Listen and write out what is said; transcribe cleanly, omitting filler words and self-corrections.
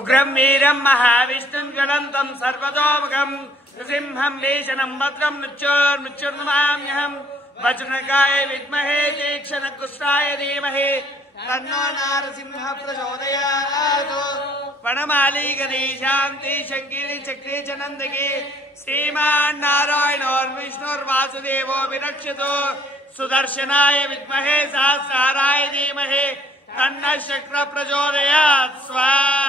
उग्रं वीरं महाविष्णुं ज्वलन्तं सर्वतोमुखं नृसिंहं भीषणं भद्रं मृत्युर्नमाम्यहं वज्रनकाय विद्महे तीक्ष्णकुष्ठाय धीमहि तन्नो नरसिंहः प्रचोदयात्। वनमाली गदी शान्ति शङ्किनी चक्री च नन्दकी श्रीमान् नारायणोर्विष्णुर्वासुदेवो विरक्षतु। सुदर्शनाय विद्महे सहस्राराय धीमहि तन्नः शक्रः प्रचोदयात्। स्वाहा।